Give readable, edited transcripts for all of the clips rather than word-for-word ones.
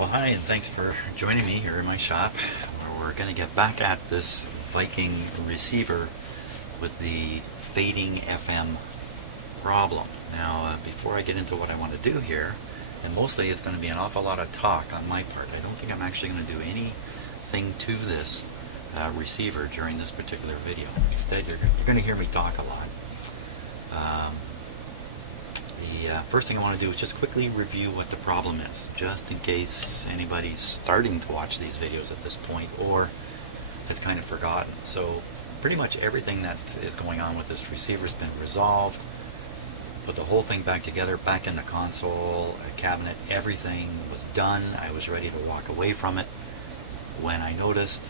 Well, hi, and thanks for joining me here in my shop, where we're going to get back at this Viking receiver with the fading FM problem. Now, before I get into what I want to do here, and mostly it's going to be an awful lot of talk on my part. I don't think I'm actually going to do anything to this receiver during this particular video. Instead, you're going to hear me talk a lot. The first thing I want to do is just quickly review what the problem is, just in case anybody's starting to watch these videos at this point or has kind of forgotten. So pretty much everything that is going on with this receiver has been resolved. Put the whole thing back together, back in the console, cabinet, everything was done. I was ready to walk away from it when I noticed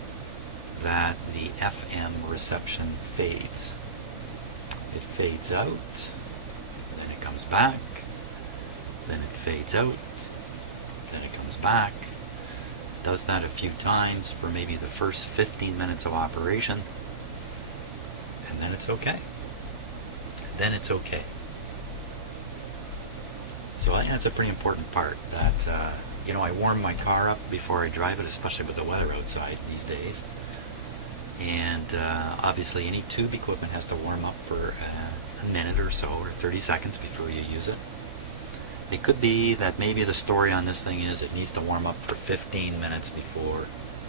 that the FM reception fades. It fades out, then it comes back, then it fades out, then it comes back. It does that a few times for maybe the first 15 minutes of operation, and then it's okay. Then it's okay. So I think that's a pretty important part, that I warm my car up before I drive it, especially with the weather outside these days. And obviously any tube equipment has to warm up for a minute or so, or 30 seconds before you use it. It could be that maybe the story on this thing is it needs to warm up for 15 minutes before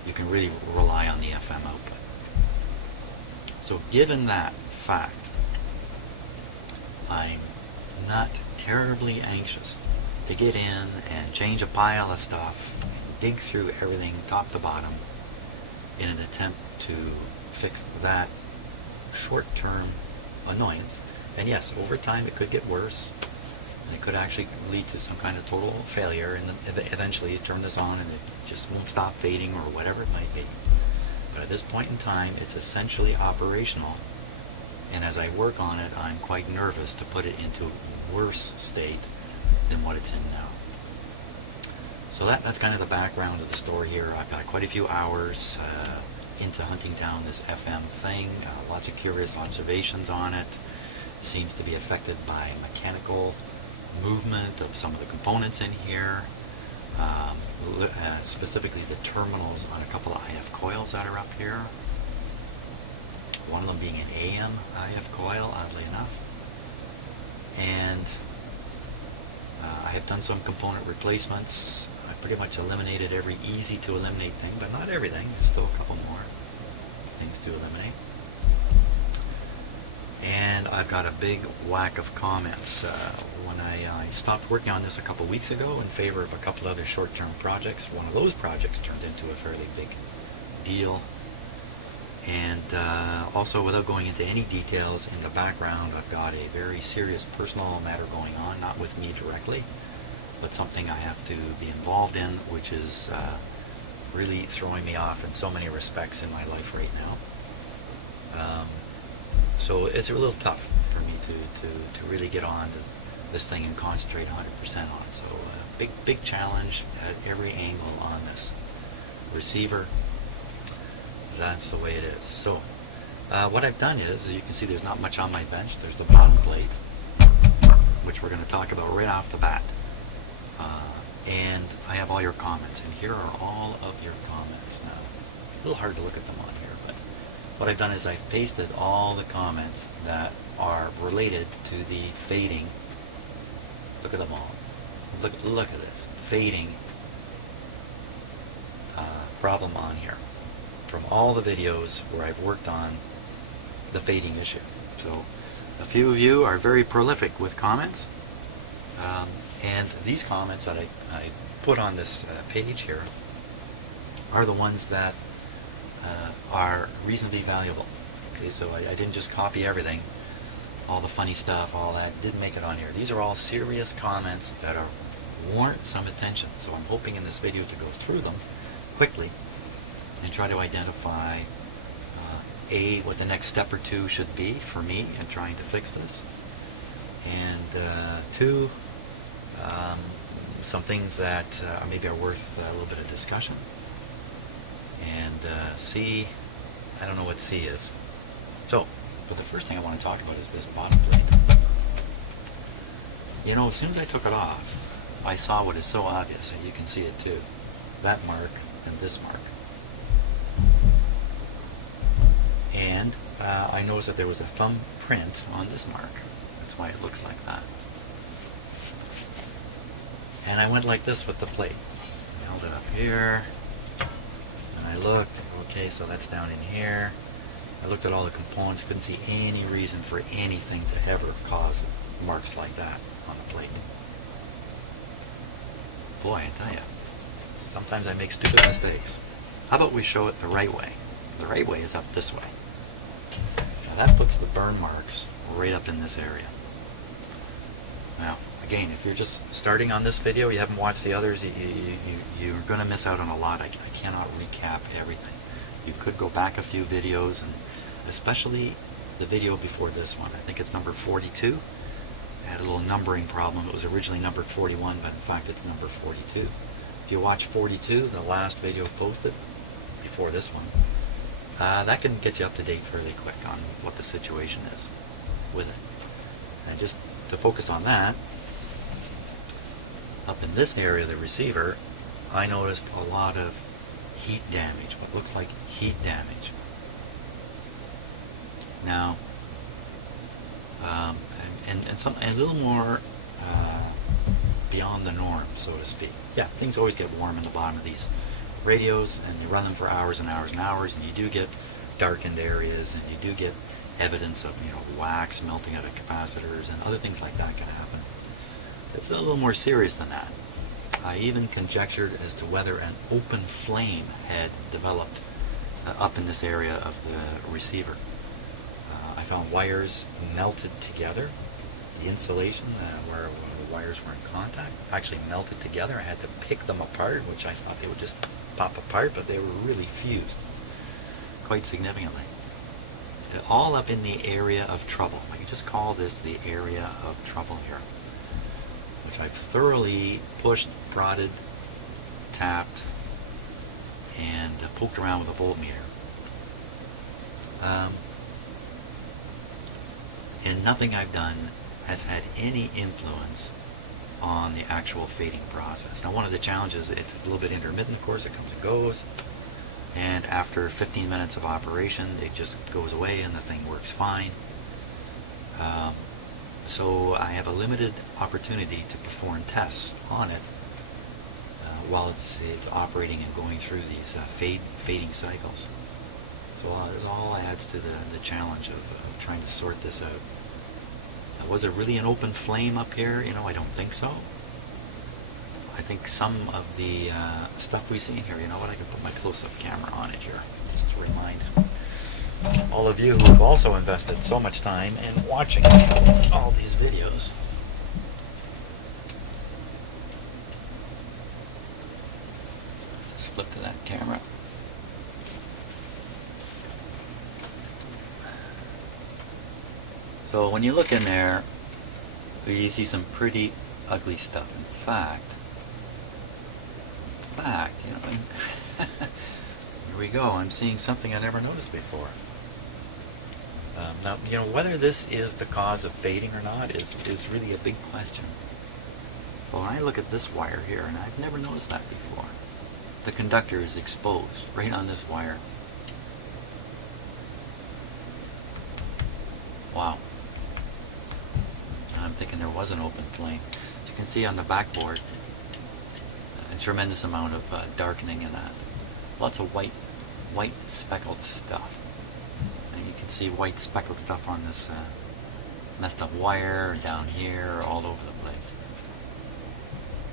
you can really rely on the FM output. So given that fact, I'm not terribly anxious to get in and change a pile of stuff, dig through everything top to bottom in an attempt to fix that short-term annoyance. And yes, over time it could get worse, and it could actually lead to some kind of total failure, and then eventually you turn this on and it just won't stop fading or whatever it might be. But at this point in time, it's essentially operational, and as I work on it, I'm quite nervous to put it into a worse state than what it's in now. So that's kind of the background of the story here. I've got quite a few hours into hunting down this FM thing. Lots of curious observations on it. Seems to be affected by mechanical movement of some of the components in here. Specifically the terminals on a couple of IF coils that are up here. One of them being an AM IF coil, oddly enough. And I have done some component replacements. I pretty much eliminated every easy to eliminate thing, but not everything. There's still a couple more things to eliminate. And I've got a big whack of comments. When I stopped working on this a couple weeks ago in favor of a couple other short-term projects, one of those projects turned into a fairly big deal. And also, without going into any details, in the background I've got a very serious personal matter going on, not with me directly, but something I have to be involved in, which is really throwing me off in so many respects in my life right now. So it's a little tough for me to really get on to this thing and concentrate 100% on it. So big challenge at every angle on this receiver. That's the way it is. So what I've done is, you can see there's not much on my bench. There's the bottom plate, which we're going to talk about right off the bat. And I have all your comments, and here are all of your comments. Now, a little hard to look at them on here, but what I've done is I've pasted all the comments that are related to the fading. Look at them all. Look at this fading problem on here, from all the videos where I've worked on the fading issue. So a few of you are very prolific with comments, and these comments that I put on this page here are the ones that are reasonably valuable. Okay, so I didn't just copy everything, all the funny stuff, all that didn't make it on here. These are all serious comments that warrant some attention. So I'm hoping in this video to go through them quickly and try to identify what the next step or two should be for me in trying to fix this, and two, some things that maybe are worth a little bit of discussion, and C, I don't know what C is. So, but the first thing I want to talk about is this bottom plate. You know, as soon as I took it off, I saw what is so obvious, and you can see it too. that mark and this mark. And I noticed that there was a thumb print on this mark. That's why it looks like that. And I went like this with the plate. I held it up here, and I looked, okay, so that's down in here. I looked at all the components, couldn't see any reason for anything to ever cause marks like that on the plate. Boy, I tell you, sometimes I make stupid mistakes. How about we show it the right way? The right way is up this way. Now that puts the burn marks right up in this area. Now, again, if you're just starting on this video, you haven't watched the others, you're going to miss out on a lot. I cannot recap everything. You could go back a few videos, and especially the video before this one. I think it's number 42. It had a little numbering problem. It was originally numbered 41, but in fact it's number 42. If you watch 42, the last video posted before this one, that can get you up to date fairly quick on what the situation is with it. And just to focus on that, up in this area of the receiver, I noticed a lot of heat damage, what looks like heat damage. Now, and a little more beyond the norm, so to speak. Yeah, things always get warm in the bottom of these radios, and you run them for hours and hours and hours, and you do get darkened areas, and you do get evidence of, wax melting out of capacitors, and other things like that can happen. It's a little more serious than that. I even conjectured as to whether an open flame had developed up in this area of the receiver. I found wires melted together. The insulation where the wires were in contact actually melted together. I had to pick them apart, which I thought they would just pop apart, but they were really fused quite significantly. All up in the area of trouble. I can just call this the area of trouble here, which I've thoroughly pushed, prodded, tapped, and poked around with a voltmeter. And nothing I've done has had any influence on the actual fading process. Now, one of the challenges, it's a little bit intermittent, of course, it comes and goes, and after 15 minutes of operation, it just goes away and the thing works fine. So I have a limited opportunity to perform tests on it while it's operating and going through these fading cycles. So it all adds to the challenge of trying to sort this out. Was there really an open flame up here? I don't think so. I think some of the stuff we see in here, I can put my close-up camera on it here, just to remind all of you who have also invested so much time in watching all these videos. Just flip to that camera. So when you look in there, you see some pretty ugly stuff. In fact, here we go. I'm seeing something I never noticed before. Now, whether this is the cause of fading or not is really a big question. Well, when I look at this wire here, and I've never noticed that before, the conductor is exposed right on this wire. Wow. I'm thinking there was an open flame. As you can see on the backboard, a tremendous amount of darkening in that. Lots of white speckled stuff. And you can see white speckled stuff on this messed up wire, down here, all over the place.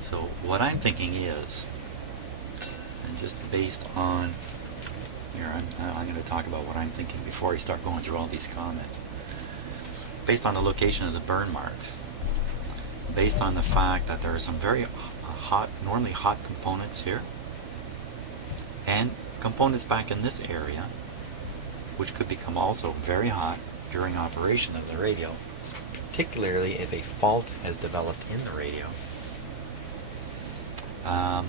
So what I'm thinking is, and just based on, here I'm going to talk about what I'm thinking before I start going through all these comments. Based on the location of the burn marks, based on the fact that there are some very normally hot components here, and components back in this area, which could become also very hot during operation of the radio, particularly if a fault has developed in the radio. Now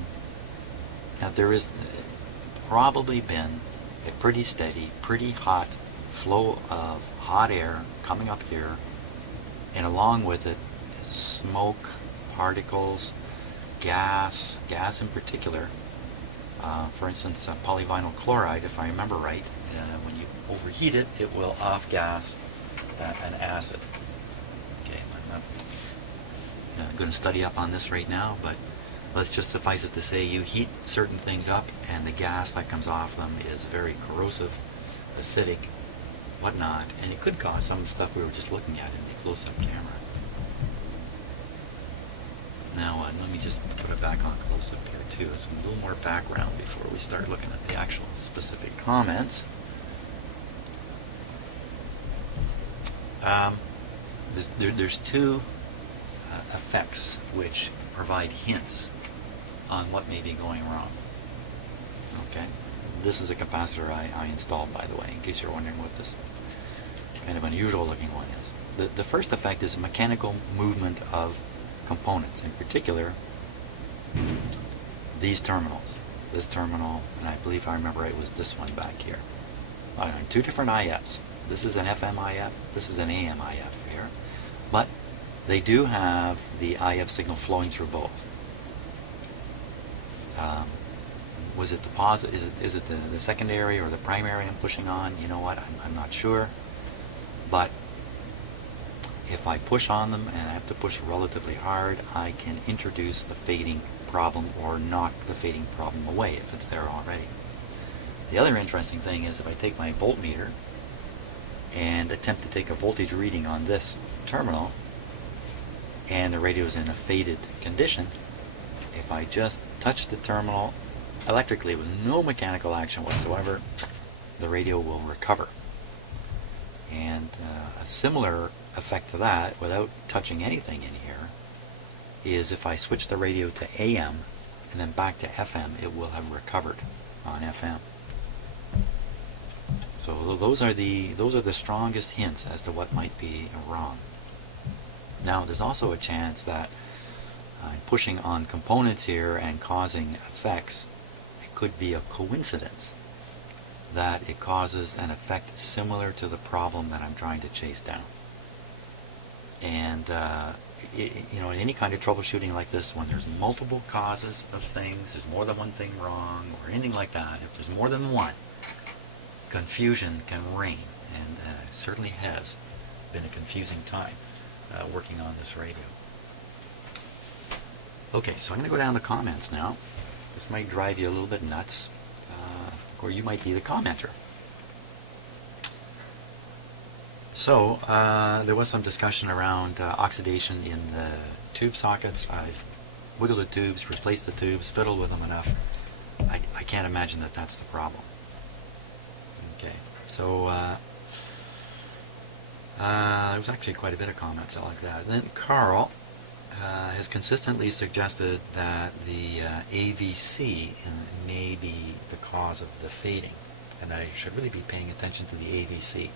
there is probably been a pretty steady, pretty hot flow of hot air coming up here, and along with it smoke, particles, gas in particular, For instance, polyvinyl chloride, if I remember right, when you overheat it, it will off-gas an acid. Okay, I'm not going to study up on this right now, but let's just suffice it to say you heat certain things up and the gas that comes off them is very corrosive, acidic, whatnot, and it could cause some of the stuff we were just looking at in the close-up camera. Now let me just put it back on close-up here too. There's a little more background before we start looking at the actual specific comments. There's two effects which provide hints on what may be going wrong. Okay, this is a capacitor I installed, by the way, in case you're wondering what this kind of unusual looking one is. The first effect is a mechanical movement of components, in particular these terminals. This terminal, and I believe if I remember right, was this one back here. Two different IFs. This is an FM IF, this is an AM IF here, but they do have the IF signal flowing through both. Was it the positive? Is it the secondary or the primary I'm pushing on? You know what? I'm not sure. But if I push on them, and I have to push relatively hard, I can introduce the fading problem or knock the fading problem away if it's there already. The other interesting thing is if I take my voltmeter and attempt to take a voltage reading on this terminal, and the radio is in a faded condition, if I just touch the terminal electrically with no mechanical action whatsoever, the radio will recover. And a similar effect to that, without touching anything in here, is if I switch the radio to AM and then back to FM, it will have recovered on FM. So those are the strongest hints as to what might be wrong. Now, there's also a chance that I'm pushing on components here and causing effects. It could be a coincidence that it causes an effect similar to the problem that I'm trying to chase down. And in any kind of troubleshooting like this, when there's multiple causes of things, there's more than one thing wrong or anything like that, if there's more than one, confusion can reign, and it certainly has been a confusing time working on this radio. Okay, so I'm going to go down the comments now. This might drive you a little bit nuts, or you might be the commenter. So, there was some discussion around oxidation in the tube sockets. I've wiggled the tubes, replaced the tubes, fiddled with them enough. I can't imagine that that's the problem. Okay, so there was actually quite a bit of comments like that. And then Carl has consistently suggested that the AVC may be the cause of the fading, and I should really be paying attention to the AVC.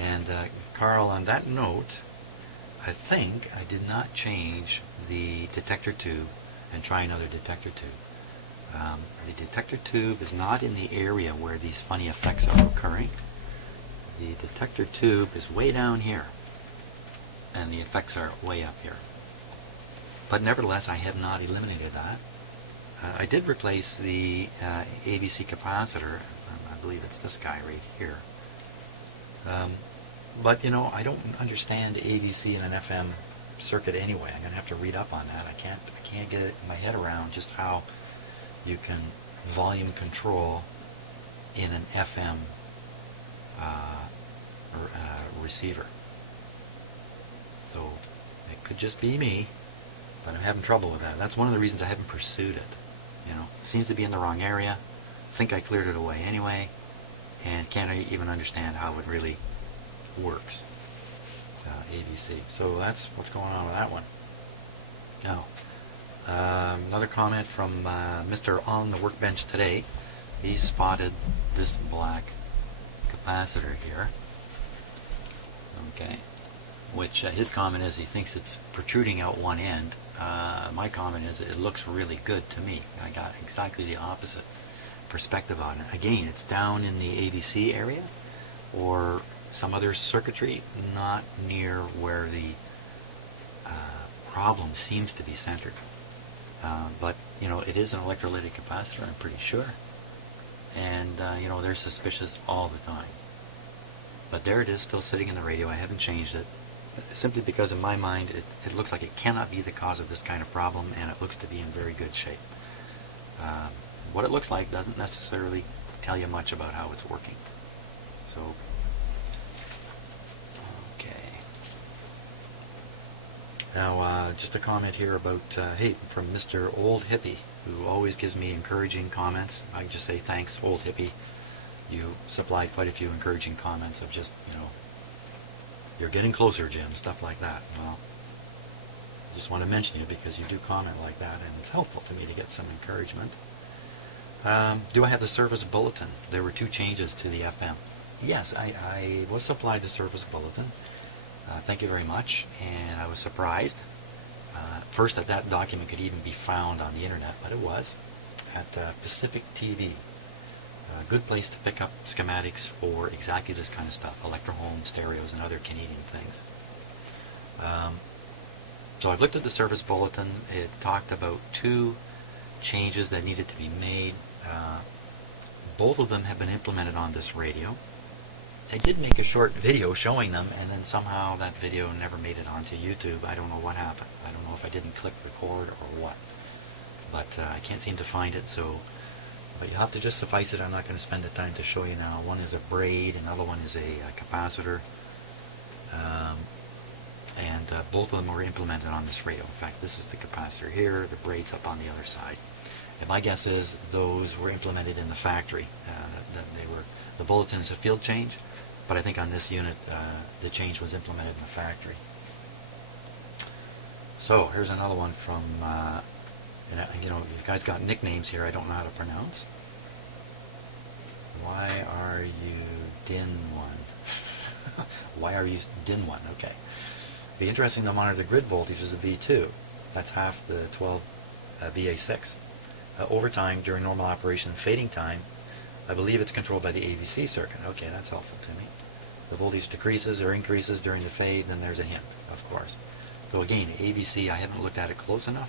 And Carl, on that note, I think I did not change the detector tube and try another detector tube. The detector tube is not in the area where these funny effects are occurring. The detector tube is way down here, and the effects are way up here. But nevertheless, I have not eliminated that. I did replace the AVC capacitor. I believe it's this guy right here. But I don't understand AVC in an FM circuit anyway. I'm going to have to read up on that. I can't get my head around just how you can volume control in an FM receiver. So it could just be me, but I'm having trouble with that. That's one of the reasons I haven't pursued it. Seems to be in the wrong area. Think I cleared it away anyway, and can't even understand how it really works. AVC. So that's what's going on with that one. Now, another comment from Mr. On the Workbench Today. He spotted this black capacitor here. Okay, which his comment is he thinks it's protruding out one end. My comment is it looks really good to me. I got exactly the opposite perspective on it. Again, it's down in the AVC area or some other circuitry, not near where the problem seems to be centered. But it is an electrolytic capacitor, I'm pretty sure. And they're suspicious all the time. But there it is, still sitting in the radio. I haven't changed it, simply because in my mind it looks like it cannot be the cause of this kind of problem, and it looks to be in very good shape. What it looks like doesn't necessarily tell you much about how it's working. So, okay. Now, just a comment here about, hey, from Mr. Old Hippie, who always gives me encouraging comments. I just say thanks, Old Hippie. You supplied quite a few encouraging comments of just, you're getting closer, Jim, stuff like that. Well, I just want to mention you because you do comment like that, and it's helpful to me to get some encouragement. Do I have the service bulletin? There were 2 changes to the FM. Yes, I was supplied the service bulletin. Thank you very much, and I was surprised. First, that document could even be found on the internet, but it was at Pacific TV. A good place to pick up schematics for exactly this kind of stuff, electro-home, stereos, and other Canadian things. So I've looked at the service bulletin. It talked about 2 changes that needed to be made. Both of them have been implemented on this radio. I did make a short video showing them, and then somehow that video never made it onto YouTube. I don't know what happened. I don't know if I didn't click record or what. But I can't seem to find it, but you'll have to just suffice it. I'm not going to spend the time to show you now. One is a braid, another one is a capacitor. And both of them were implemented on this radio. In fact, this is the capacitor here, the braid's up on the other side. And my guess is those were implemented in the factory. The bulletin is a field change, but I think on this unit the change was implemented in the factory. So here's another one from, you guys got nicknames here I don't know how to pronounce. Why are you Din One? Why are you Din One? Okay. Be interesting to monitor the grid voltage as a V2. That's half the 12 VA6. Overtime during normal operation and fading time, I believe it's controlled by the AVC circuit. Okay, that's helpful to me. The voltage decreases or increases during the fade, then there's a hint, of course. So again, AVC, I haven't looked at it close enough.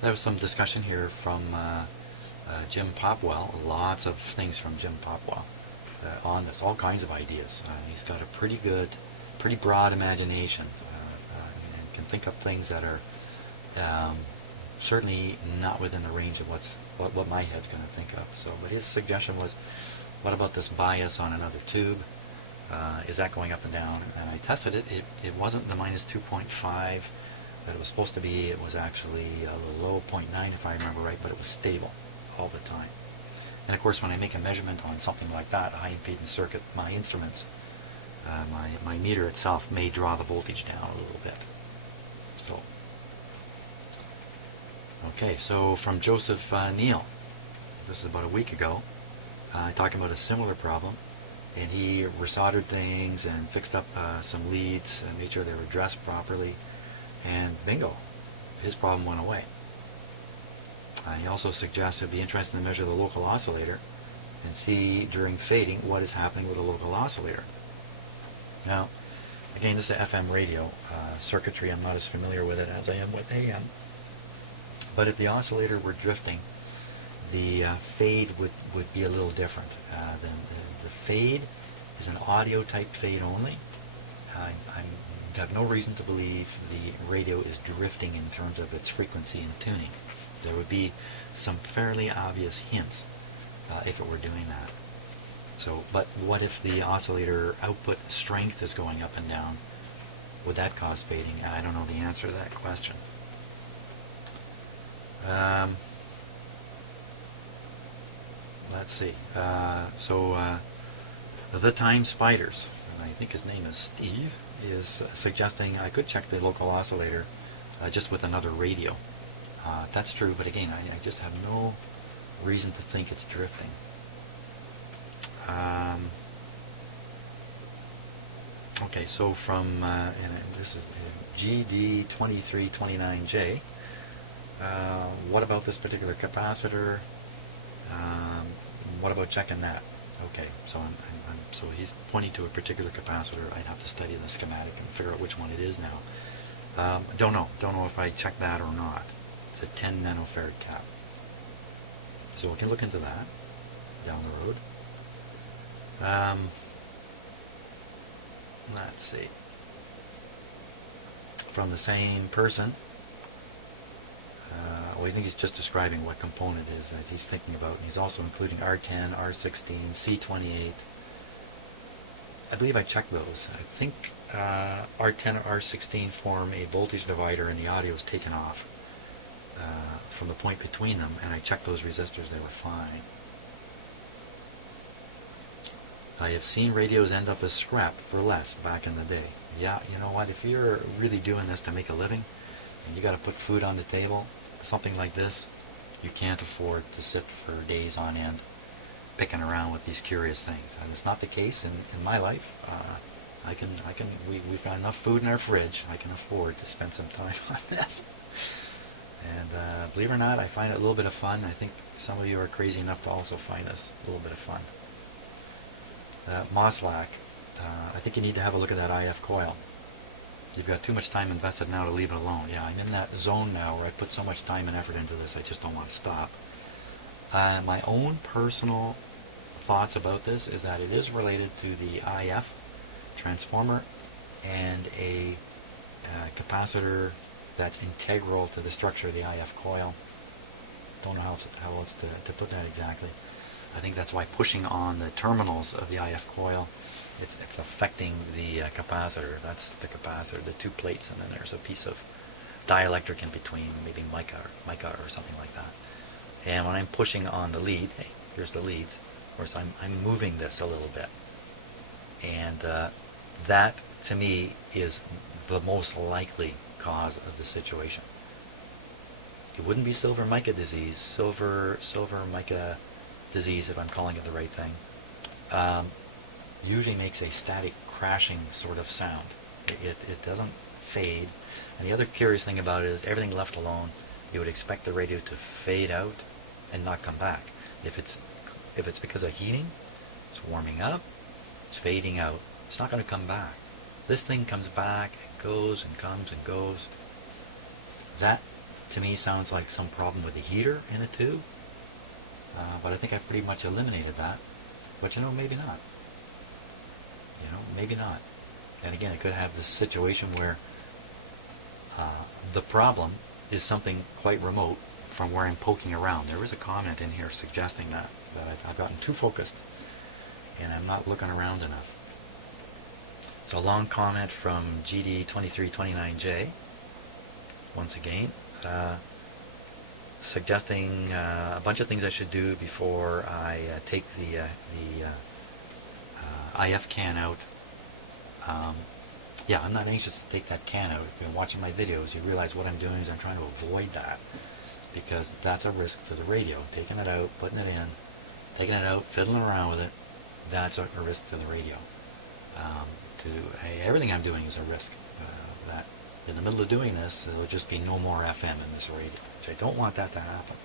There was some discussion here from Jim Popwell, lots of things from Jim Popwell on this, all kinds of ideas. He's got a pretty broad imagination and can think up things that are certainly not within the range of what my head's going to think of. So, but his suggestion was, what about this bias on another tube? Is that going up and down? And I tested it. It wasn't the minus 2.5 that it was supposed to be. It was actually a low 0.9 if I remember right, but it was stable all the time. And of course, when I make a measurement on something like that, a high impedance circuit, my instruments, my meter itself may draw the voltage down a little bit. So, okay, so from Joseph Neal, this is about a week ago, talking about a similar problem, and he resoldered things and fixed up some leads and made sure they were dressed properly, and bingo, his problem went away. He also suggests it would be interesting to measure the local oscillator and see during fading what is happening with the local oscillator. Now, again, this is an FM radio. Circuitry, I'm not as familiar with it as I am with AM. But if the oscillator were drifting, the fade would be a little different. The fade is an audio type fade only. I have no reason to believe the radio is drifting in terms of its frequency and tuning. There would be some fairly obvious hints if it were doing that. So, but what if the oscillator output strength is going up and down? Would that cause fading? I don't know the answer to that question. Let's see. The Time Spiders, and I think his name is Steve, is suggesting I could check the local oscillator just with another radio. That's true, but again, I just have no reason to think it's drifting. Okay, so from, and this is GD2329J, what about this particular capacitor? What about checking that? Okay, so so he's pointing to a particular capacitor. I'd have to study the schematic and figure out which one it is now. Don't know. Don't know if I checked that or not. It's a 10 nanofarad cap. So we can look into that down the road. Let's see. From the same person, well, I think he's just describing what component it is that he's thinking about. And he's also including R10, R16, C28. I believe I checked those. I think R10 or R16 form a voltage divider and the audio is taken off from the point between them, and I checked those resistors, they were fine. I have seen radios end up as scrap for less back in the day. Yeah, you know what, if you're really doing this to make a living, and you got to put food on the table, something like this, you can't afford to sit for days on end picking around with these curious things. And it's not the case in my life. We've got enough food in our fridge. I can afford to spend some time on this. And believe it or not, I find it a little bit of fun. I think some of you are crazy enough to also find this a little bit of fun. Moslack, I think you need to have a look at that IF coil. You've got too much time invested now to leave it alone. Yeah, I'm in that zone now where I put so much time and effort into this, I just don't want to stop. My own personal thoughts about this is that it is related to the IF transformer and a capacitor that's integral to the structure of the IF coil. Don't know how else to put that exactly. I think that's why pushing on the terminals of the IF coil, it's affecting the capacitor. That's the capacitor, the two plates, and then there's a piece of dielectric in between, maybe mica or something like that. And when I'm pushing on the lead, hey, here's the leads, of course I'm moving this a little bit. And that, to me, is the most likely cause of the situation. It wouldn't be silver mica disease, silver mica disease, if I'm calling it the right thing. Usually makes a static crashing sort of sound. It doesn't fade. And the other curious thing about it is everything left alone, you would expect the radio to fade out and not come back. If it's because of heating, it's warming up, it's fading out. It's not going to come back. This thing comes back and goes and comes and goes. That, to me, sounds like some problem with the heater in it too. But I think I've pretty much eliminated that. But maybe not. Maybe not. And again, it could have this situation where the problem is something quite remote from where I'm poking around. There is a comment in here suggesting that I've gotten too focused and I'm not looking around enough. So a long comment from GD2329J, once again, suggesting a bunch of things I should do before I take the IF can out. Yeah, I'm not anxious to take that can out. If you've been watching my videos, you realize what I'm doing is I'm trying to avoid that, because that's a risk to the radio. Taking it out, putting it in, taking it out, fiddling around with it, that's a risk to the radio. Everything I'm doing is a risk. That in the middle of doing this, there will just be no more FM in this radio, which I don't want that to happen.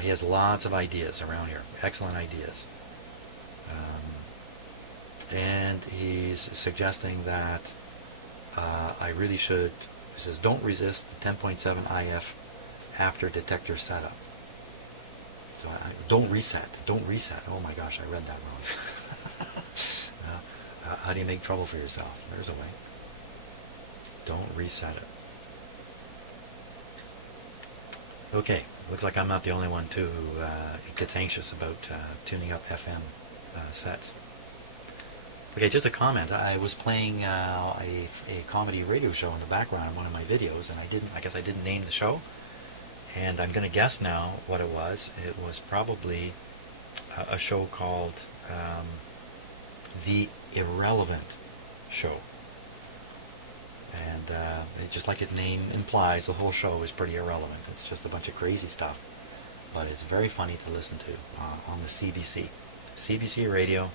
He has lots of ideas around here, excellent ideas. And he's suggesting that I really should, he says, don't resist the 10.7 IF after detector setup. So don't reset. Oh my gosh, I read that wrong. How do you make trouble for yourself? There's a way. Don't reset it. Okay, looks like I'm not the only one too who gets anxious about tuning up FM sets. Okay, just a comment. I was playing a comedy radio show in the background in one of my videos, and I guess I didn't name the show, and I'm going to guess now what it was. It was probably a show called The Irrelevant Show. And just like its name implies, the whole show is pretty irrelevant. It's just a bunch of crazy stuff. But it's very funny to listen to on the CBC. CBC Radio.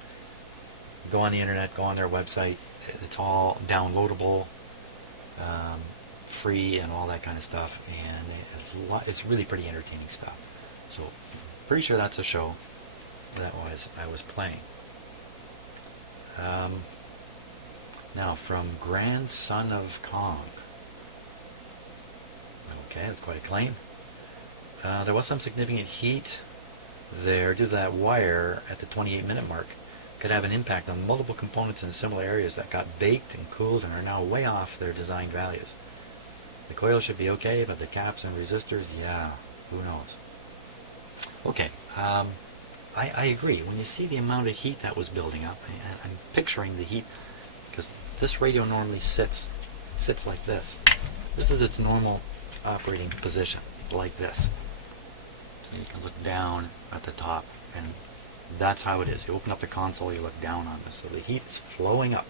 Go on the internet, go on their website. It's all downloadable, free, and all that kind of stuff. And it's really pretty entertaining stuff. So, pretty sure that's a show that I was playing. Now, from Grandson of Kong. Okay, that's quite a claim. There was some significant heat there due to that wire at the 28-minute mark. Could have an impact on multiple components in similar areas that got baked and cooled and are now way off their design values. The coil should be okay, but the caps and resistors, yeah, who knows? Okay, I agree. When you see the amount of heat that was building up, I'm picturing the heat, because this radio normally sits like this. This is its normal operating position, like this. So you can look down at the top, and that's how it is. You open up the console, you look down on this, so the heat is flowing up.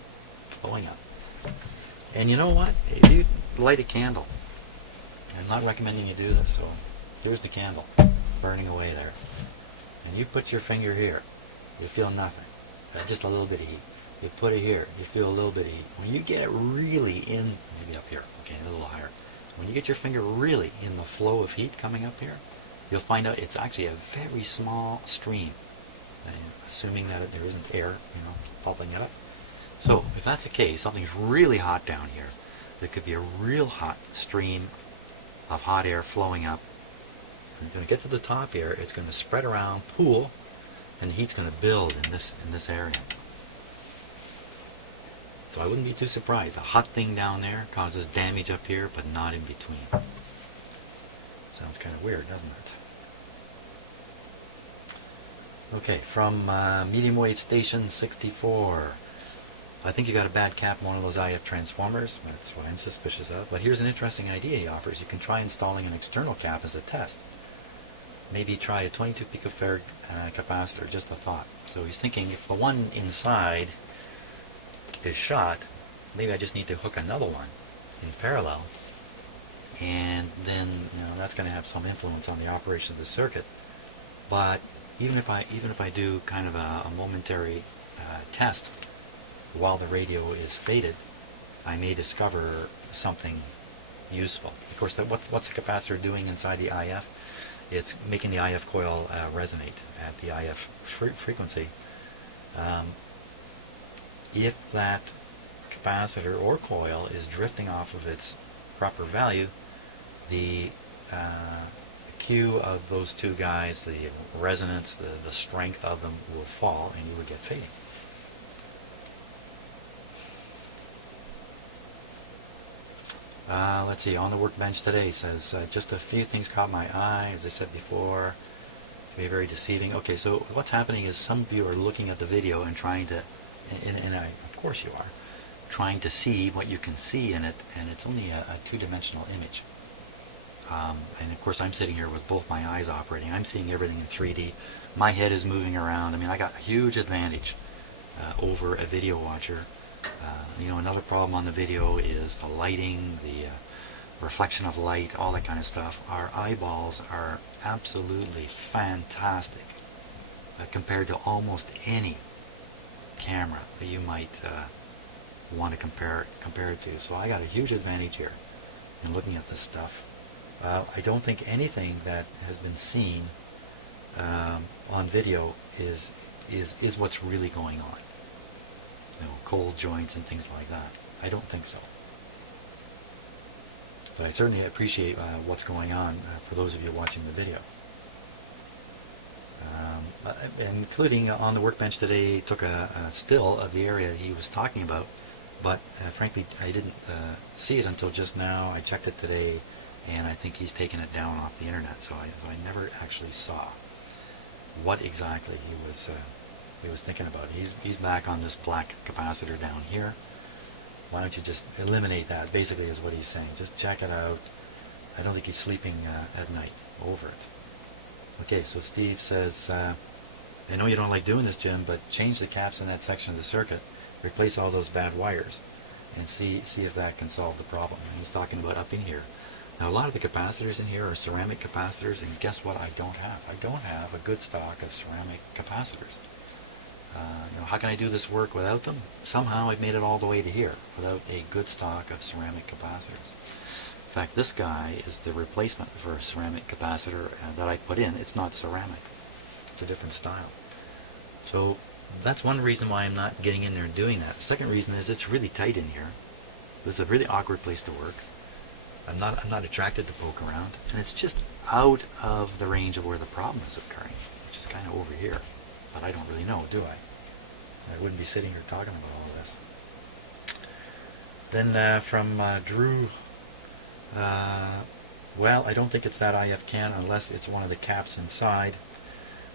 And you know what? If you light a candle, I'm not recommending you do this, so here's the candle burning away there. And you put your finger here, you feel nothing. Just a little bit of heat. You put it here, you feel a little bit of heat. When you get it really in, maybe up here, okay, a little higher. When you get your finger really in the flow of heat coming up here, you'll find out it's actually a very small stream. Assuming that there isn't air, bubbling it up. So, if that's the case, something's really hot down here. There could be a real hot stream of hot air flowing up. And you're going to get to the top here, it's going to spread around, pool, and the heat's going to build in this area. So I wouldn't be too surprised. A hot thing down there causes damage up here, but not in between. Sounds kind of weird, doesn't it? Okay, from Medium Wave Station 64. I think you got a bad cap in one of those IF transformers. That's what I'm suspicious of. But here's an interesting idea he offers. You can try installing an external cap as a test. Maybe try a 22 picofarad capacitor, just a thought. So he's thinking if the one inside is shot, maybe I just need to hook another one in parallel. And then, that's going to have some influence on the operation of the circuit. But even if I do kind of a momentary test while the radio is faded, I may discover something useful. Of course, what's the capacitor doing inside the IF? It's making the IF coil resonate at the IF frequency. If that capacitor or coil is drifting off of its proper value, the Q of those two guys, the resonance, the strength of them will fall, and you would get fading. Let's see, on the workbench today says, just a few things caught my eye, as I said before, it can be very deceiving. Okay, so what's happening is some of you are looking at the video and trying to, and of course you are, trying to see what you can see in it, and it's only a two-dimensional image. And of course I'm sitting here with both my eyes operating. I'm seeing everything in 3D. My head is moving around. I mean, I got a huge advantage over a video watcher. Another problem on the video is the lighting, the reflection of light, all that kind of stuff. Our eyeballs are absolutely fantastic compared to almost any camera that you might want to compare it to. So I got a huge advantage here in looking at this stuff. I don't think anything that has been seen on video is what's really going on. Cold joints and things like that. I don't think so. But I certainly appreciate what's going on for those of you watching the video. Including on the workbench today, took a still of the area he was talking about, but frankly I didn't see it until just now. I checked it today, and I think he's taken it down off the internet, so I never actually saw what exactly he was thinking about. He's back on this black capacitor down here. Why don't you just eliminate that, basically is what he's saying. Just check it out. I don't think he's sleeping at night over it. Okay, so Steve says, I know you don't like doing this, Jim, but change the caps in that section of the circuit, replace all those bad wires, and see if that can solve the problem. And he's talking about up in here. Now, a lot of the capacitors in here are ceramic capacitors, and guess what I don't have? I don't have a good stock of ceramic capacitors. How can I do this work without them? Somehow I've made it all the way to here without a good stock of ceramic capacitors. In fact, this guy is the replacement for a ceramic capacitor that I put in. It's not ceramic. It's a different style. So That's one reason why I'm not getting in there and doing that. The second reason is it's really tight in here. This is a really awkward place to work. I'm not attracted to poke around, and it's just out of the range of where the problem is occurring, which is kind of over here. But I don't really know, do I? I wouldn't be sitting here talking about all this. Then from Drew, well, I don't think it's that IF can unless it's one of the caps inside.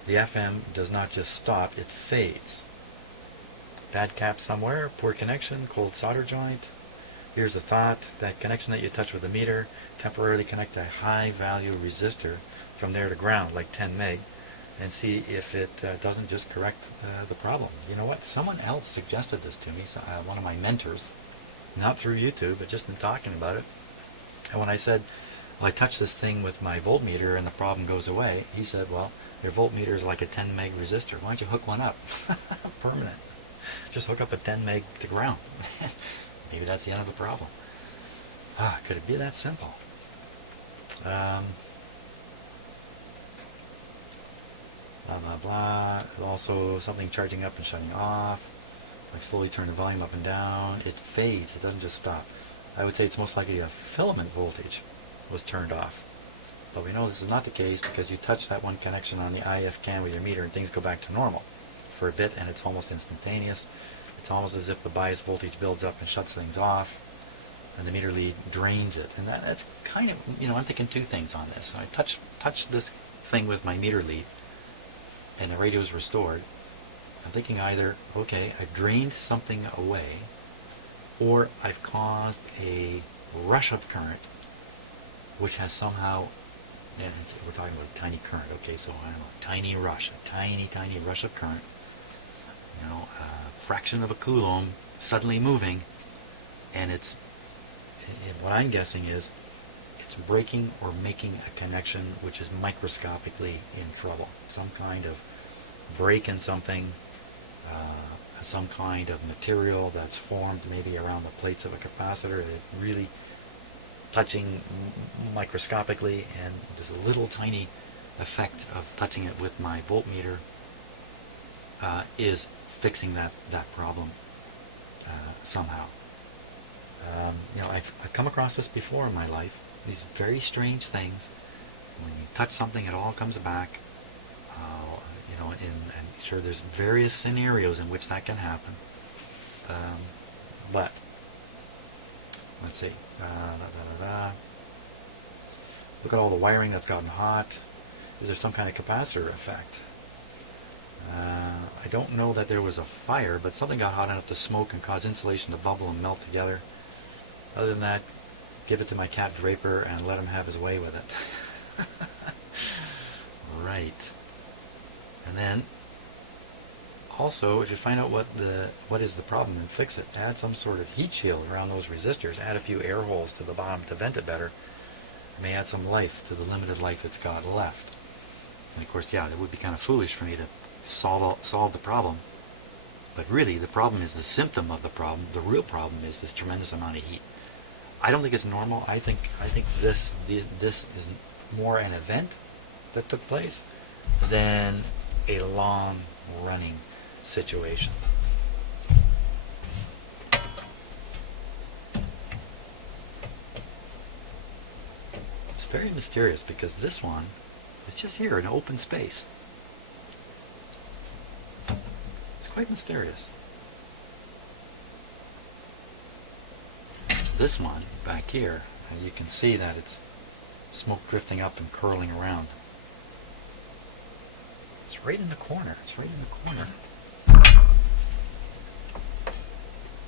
The FM does not just stop, it fades. Bad cap somewhere, poor connection, cold solder joint. Here's a thought: that connection that you touch with the meter, temporarily connect a high value resistor from there to ground, like 10 meg, and see if it doesn't just correct the problem. You know what? Someone else suggested this to me, one of my mentors, not through YouTube, but just in talking about it. And when I said, well, I touch this thing with my voltmeter and the problem goes away, he said, well, your voltmeter is like a 10 meg resistor. Why don't you hook one up? Permanent. Just hook up a 10 meg to ground. Maybe that's the end of the problem. Could it be that simple? Blah, blah, blah. Also, something charging up and shutting off. I slowly turn the volume up and down. It fades. It doesn't just stop. I would say it's most likely a filament voltage was turned off. But we know this is not the case because you touch that one connection on the IF can with your meter and things go back to normal for a bit, and it's almost instantaneous. It's almost as if the bias voltage builds up and shuts things off, and the meter lead drains it. And that's kind of, I'm thinking two things on this. I touch this thing with my meter lead, and the radio is restored. I'm thinking either, okay, I've drained something away, or I've caused a rush of current, which has somehow, and we're talking about a tiny current, okay, so I don't know, tiny rush, a tiny rush of current, a fraction of a coulomb suddenly moving, and what I'm guessing is it's breaking or making a connection which is microscopically in trouble. Some kind of break in something, some kind of material that's formed maybe around the plates of a capacitor that really touching microscopically, and there's a little tiny effect of touching it with my voltmeter is fixing that problem somehow. I've come across this before in my life, these very strange things. When you touch something, it all comes back. And sure, there's various scenarios in which that can happen. But let's see. Look at all the wiring that's gotten hot. Is there some kind of capacitor effect? I don't know that there was a fire, but something got hot enough to smoke and cause insulation to bubble and melt together. Other than that, give it to my cat Draper and let him have his way with it. Right. And then, also, if you find out what is the problem and fix it, add some sort of heat shield around those resistors. Add a few air holes to the bottom to vent it better. It may add some life to the limited life it's got left. And of course, it would be kind of foolish for me to solve the problem. But really, the problem is the symptom of the problem. The real problem is this tremendous amount of heat. I don't think it's normal. I think this is more an event that took place than a long-running situation. It's very mysterious because this one is just here in open space. It's quite mysterious. This one back here, you can see that it's smoke drifting up and curling around. It's right in the corner. It's right in the corner.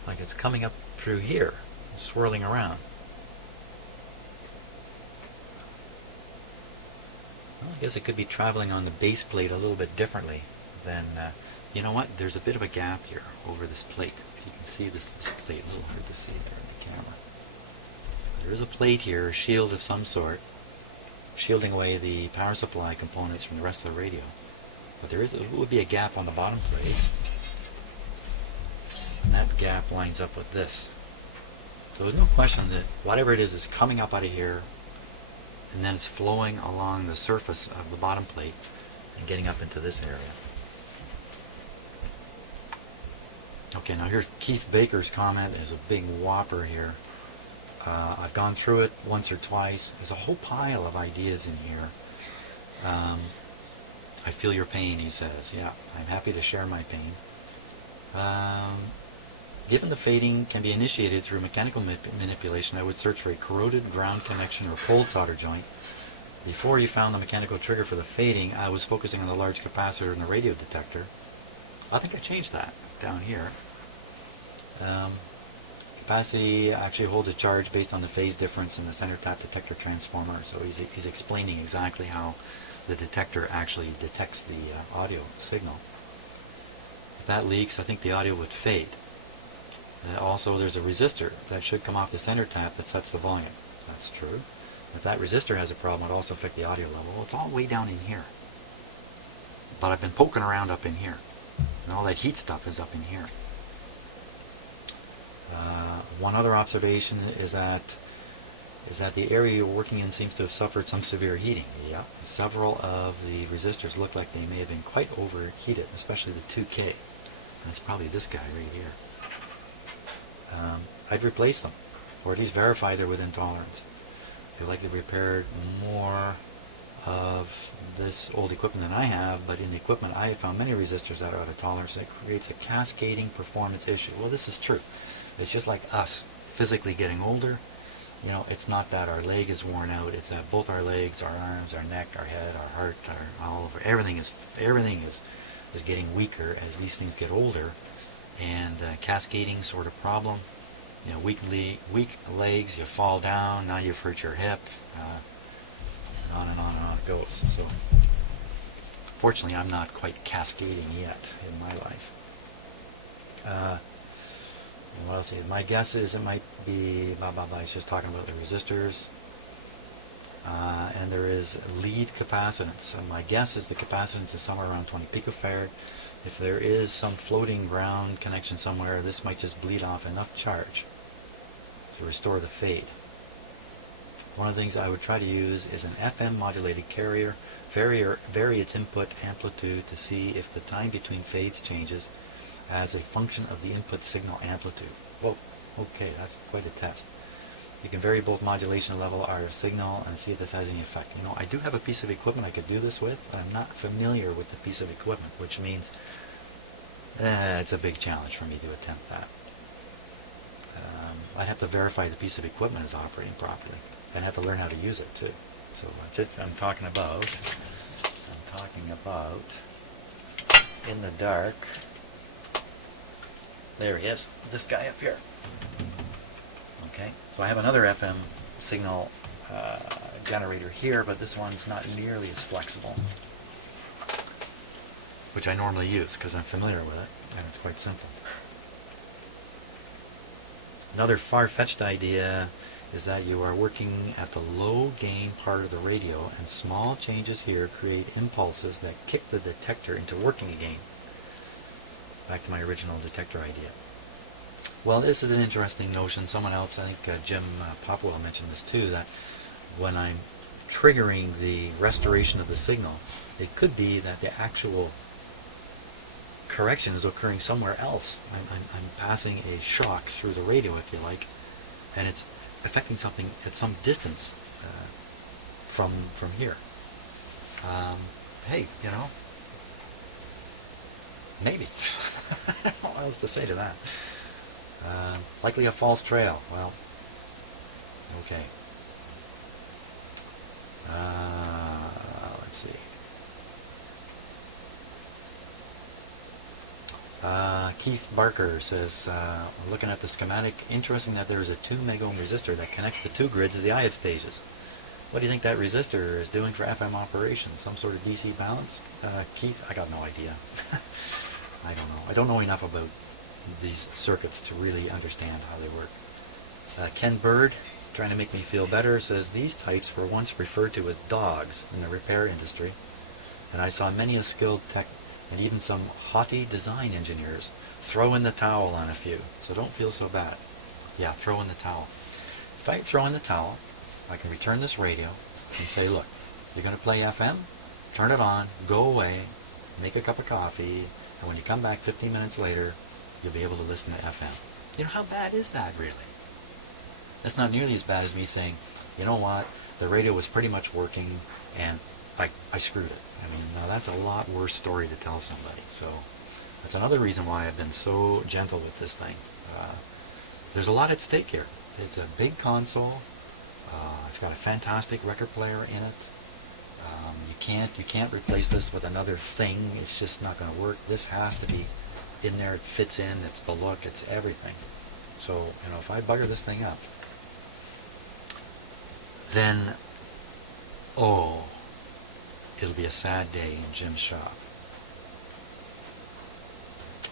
Like it's coming up through here, swirling around. Well, I guess it could be traveling on the base plate a little bit differently than, you know what, there's a bit of a gap here over this plate. If you can see this plate, a little hard to see there in the camera. There is a plate here, a shield of some sort, shielding away the power supply components from the rest of the radio. But there would be a gap on the bottom plate, and that gap lines up with this. So there's no question that whatever it is coming up out of here, and then it's flowing along the surface of the bottom plate and getting up into this area. Okay, now here's Keith Baker's comment. Is a big whopper here. I've gone through it once or twice. There's a whole pile of ideas in here. I feel your pain, he says. Yeah, I'm happy to share my pain. Given the fading can be initiated through mechanical manipulation, I would search for a corroded ground connection or cold solder joint. Before you found the mechanical trigger for the fading, I was focusing on the large capacitor in the radio detector. I think I changed that down here. Capacity actually holds a charge based on the phase difference in the center tap detector transformer. So he's explaining exactly how the detector actually detects the audio signal. If that leaks, I think the audio would fade. Also, there's a resistor that should come off the center tap that sets the volume. That's true. If that resistor has a problem, it'll also affect the audio level. Well, it's all way down in here. But I've been poking around up in here. And all that heat stuff is up in here. One other observation is that the area you're working in seems to have suffered some severe heating. Yeah, several of the resistors look like they may have been quite overheated, especially the 2K. And it's probably this guy right here. I'd replace them, or at least verify they're within tolerance. If you like to repair more of this old equipment than I have, but in the equipment I have found many resistors that are out of tolerance, and it creates a cascading performance issue. Well, this is true. It's just like us physically getting older. You know, it's not that our leg is worn out. It's that both our legs, our arms, our neck, our head, our heart, all over. Everything is getting weaker as these things get older, and cascading sort of problem. You know, weak legs, you fall down. Now you've hurt your hip. On and on and on it goes. So, fortunately, I'm not quite cascading yet in my life. What else? My guess is it might be He's just talking about the resistors, and there is lead capacitance. And my guess is the capacitance is somewhere around 20 picofarad. If there is some floating ground connection somewhere, this might just bleed off enough charge to restore the fade. One of the things I would try to use is an FM modulated carrier, vary its input amplitude to see if the time between fades changes as a function of the input signal amplitude. Whoa, okay, that's quite a test. You can vary both modulation level, RF signal, and see if this has any effect. You know, I do have a piece of equipment I could do this with, but I'm not familiar with the piece of equipment, which means it's a big challenge for me to attempt that. I'd have to verify the piece of equipment is operating properly, and have to learn how to use it too. So I'm talking about in the dark. There he is, this guy up here. Okay, so I have another FM signal generator here, but this one's not nearly as flexible, which I normally use because I'm familiar with it, and it's quite simple. Another far-fetched idea is that you are working at the low gain part of the radio, and small changes here create impulses that kick the detector into working again. Back to my original detector idea. Well, this is an interesting notion. Someone else, I think Jim Popwell mentioned this too, that when I'm triggering the restoration of the signal, it could be that the actual correction is occurring somewhere else. I'm passing a shock through the radio, if you like, and it's affecting something at some distance from here. Hey, you know, maybe. I don't know what else to say to that. Likely a false trail. Well, okay. Let's see. Keith Barker says, looking at the schematic, interesting that there is a 2 megohm resistor that connects the two grids of the IF stages. What do you think that resistor is doing for FM operation? Some sort of DC balance? Keith, I got no idea. I don't know. I don't know enough about these circuits to really understand how they work. Ken Bird, trying to make me feel better, says these types were once referred to as dogs in the repair industry, and I saw many a skilled tech and even some haughty design engineers throw in the towel on a few. So don't feel so bad. Yeah, throw in the towel. If I throw in the towel, I can return this radio and say, look, you're going to play FM, turn it on, go away, make a cup of coffee, and when you come back 15 minutes later, you'll be able to listen to FM. You know, how bad is that really? That's not nearly as bad as me saying, you know what, the radio was pretty much working and I screwed it. I mean, now that's a lot worse story to tell somebody. So that's another reason why I've been so gentle with this thing. There's a lot at stake here. It's a big console. It's got a fantastic record player in it. You can't replace this with another thing. It's just not going to work. This has to be in there. It fits in. It's the look. It's everything. So, you know, if I bugger this thing up, then, oh, it'll be a sad day in Jim's shop.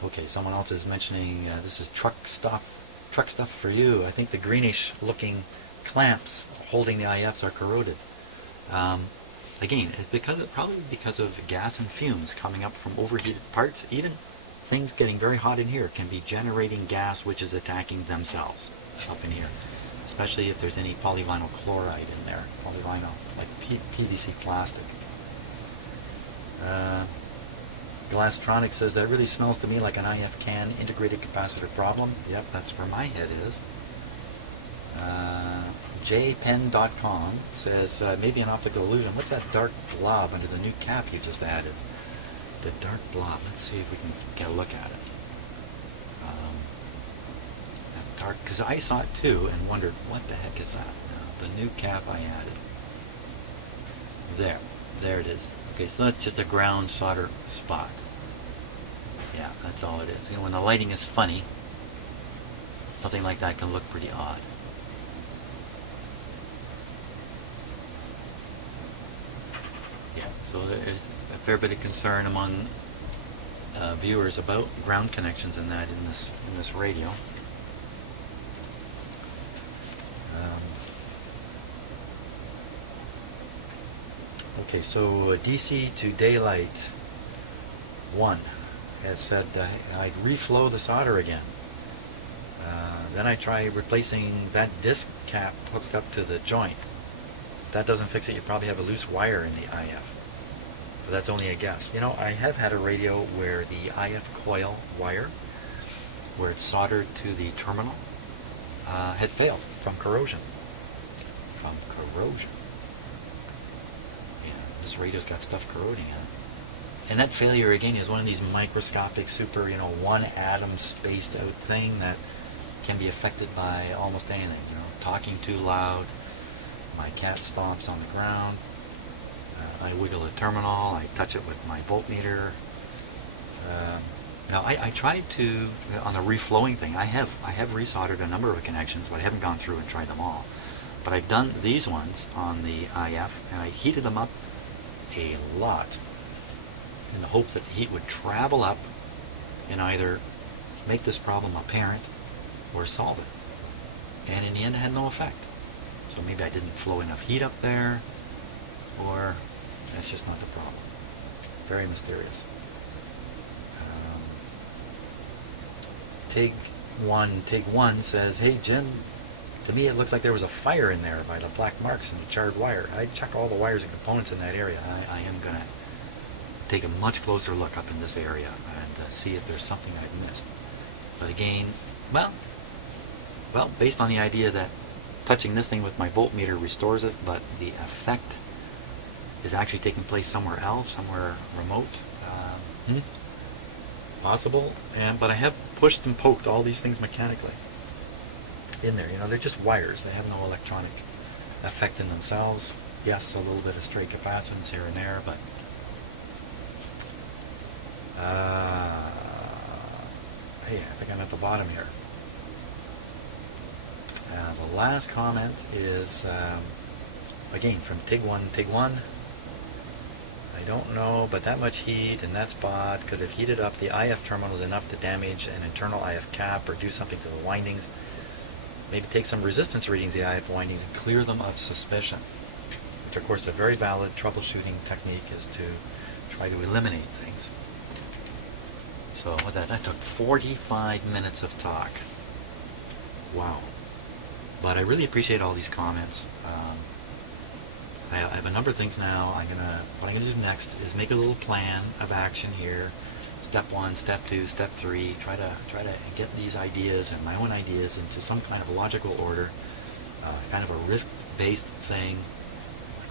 Okay, someone else is mentioning this is truck stuff for you. I think the greenish looking clamps holding the IFs are corroded. Again, it's probably because of gas and fumes coming up from overheated parts. Even things getting very hot in here can be generating gas which is attacking themselves up in here. Especially if there's any polyvinyl chloride in there. Polyvinyl, like PVC plastic. Glasstronic says that really smells to me like an IF can integrated capacitor problem. Yep, that's where my head is. jpen.com says maybe an optical illusion. What's that dark blob under the new cap you just added? The dark blob. Let's see if we can get a look at it. That dark, because I saw it too and wondered what the heck is that? The new cap I added. There it is. Okay, so that's just a ground solder spot. Yeah, that's all it is. You know, when the lighting is funny, something like that can look pretty odd. Yeah, so there's a fair bit of concern among viewers about ground connections and that in this radio. Okay, so DC to daylight 1 has said I'd reflow the solder again. Then I try replacing that disc cap hooked up to the joint. If that doesn't fix it, you probably have a loose wire in the IF. But that's only a guess. You know, I have had a radio where the IF coil wire, where it's soldered to the terminal, had failed from corrosion. This radio's got stuff corroding in it. And that failure, again, is one of these microscopic, super, one atom spaced out thing that can be affected by almost anything. Talking too loud, my cat stomps on the ground, I wiggle a terminal, I touch it with my voltmeter. Now, I tried to, on the reflowing thing, I have resoldered a number of connections, but I haven't gone through and tried them all. But I've done these ones on the IF, and I heated them up a lot in the hopes that the heat would travel up and either make this problem apparent or solve it. And in the end, it had no effect. So maybe I didn't flow enough heat up there, or that's just not the problem. Very mysterious. Tig1 says, hey Jim, to me it looks like there was a fire in there by the black marks and the charred wire. I'd check all the wires and components in that area. I am going to take a much closer look up in this area and see if there's something I've missed. But again, well, based on the idea that touching this thing with my voltmeter restores it, but the effect is actually taking place somewhere else, somewhere remote. Possible, but I have pushed and poked all these things mechanically in there. They're just wires. They have no electronic effect in themselves. Yes, a little bit of stray capacitance here and there, but hey, I think I'm at the bottom here. The last comment is again from Tig1. I don't know, but that much heat in that spot could have heated up the IF terminals enough to damage an internal IF cap or do something to the windings. Maybe take some resistance readings of the IF windings and clear them of suspicion. Which, of course, a very valid troubleshooting technique is to try to eliminate things. So that took 45 minutes of talk. Wow. But I really appreciate all these comments. I have a number of things now. What I'm gonna do next is make a little plan of action here, step 1, step 2, step 3. Try to get these ideas and my own ideas into some kind of logical order, kind of a risk-based thing.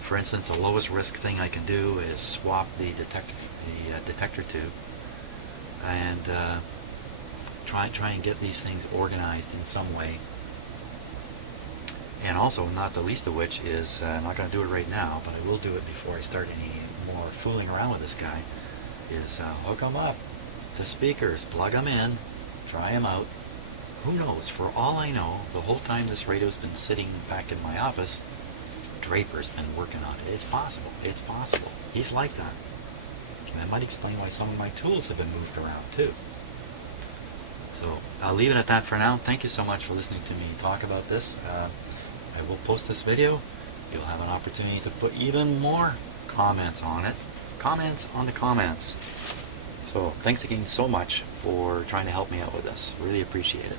For instance, the lowest risk thing I can do is swap the detector tube, and try and get these things organized in some way. And also, not the least of which is, I'm not going to do it right now, but I will do it before I start any more fooling around with this guy, is hook them up to speakers, plug them in, try them out. Who knows, for all I know, the whole time this radio's been sitting back in my office, Draper's been working on it. It's possible. It's possible. He's like that. And that might explain why some of my tools have been moved around too. So I'll leave it at that for now. Thank you so much for listening to me talk about this. I will post this video. You'll have an opportunity to put even more comments on it. Comments on the comments. So thanks again so much for trying to help me out with this. Really appreciate it.